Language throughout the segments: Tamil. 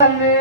തന്നെ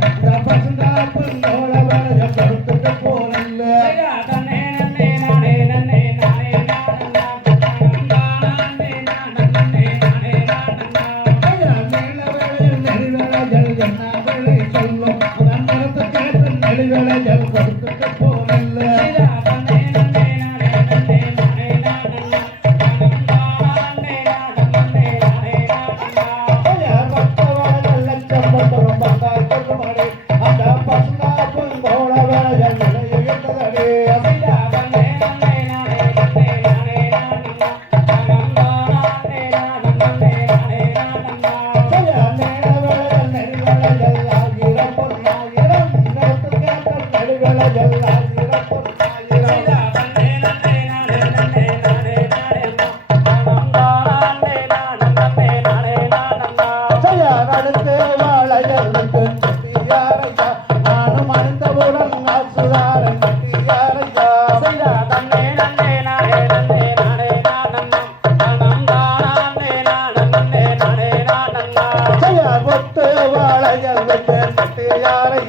Tá fazendo a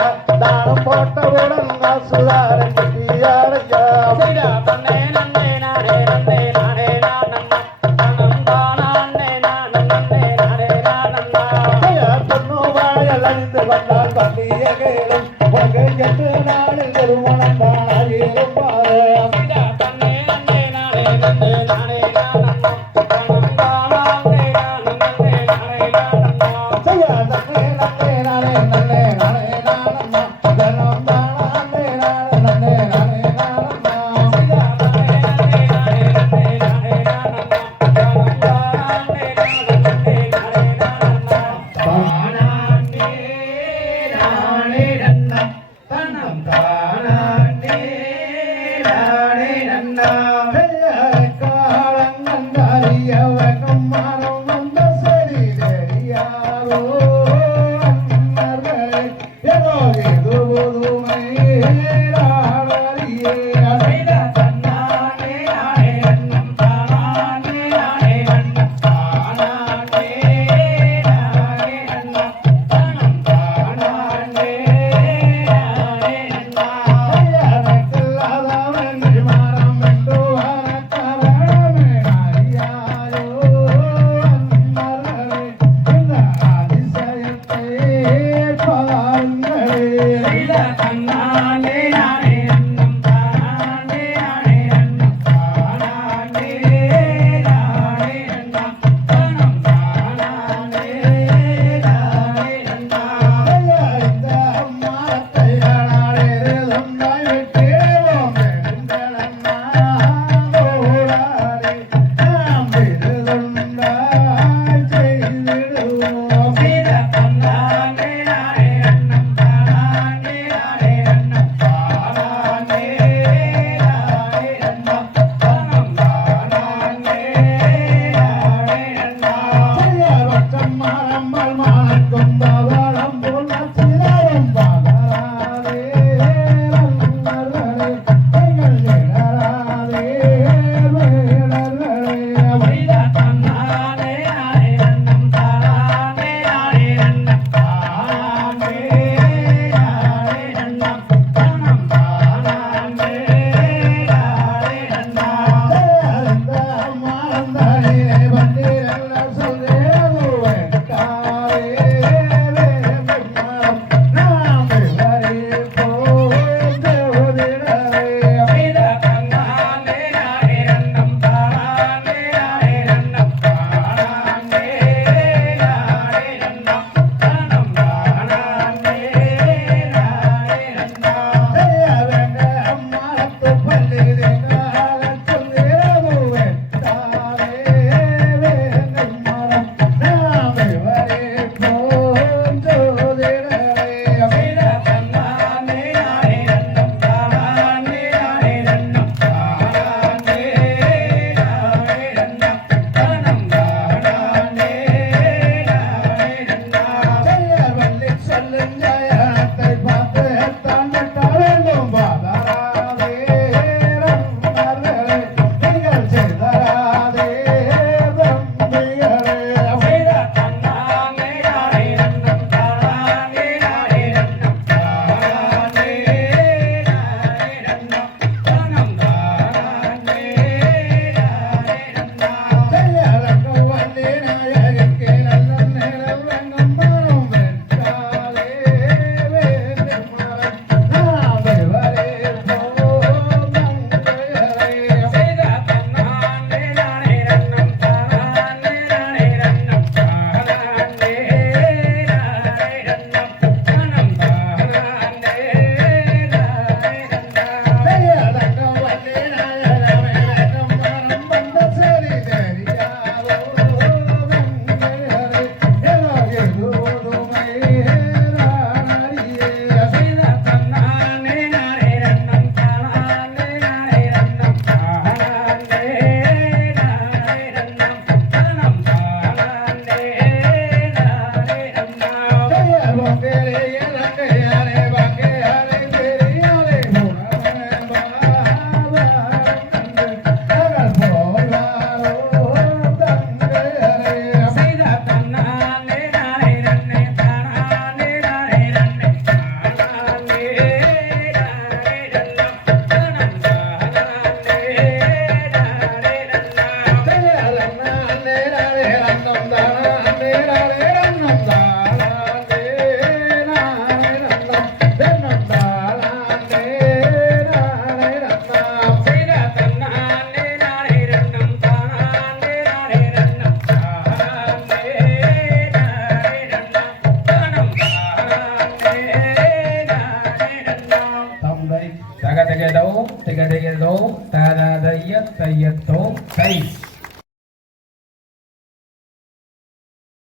ஐயா தானம் போட்டவுடன் சுதாரம் கட்டியாரையா பண்ணேன்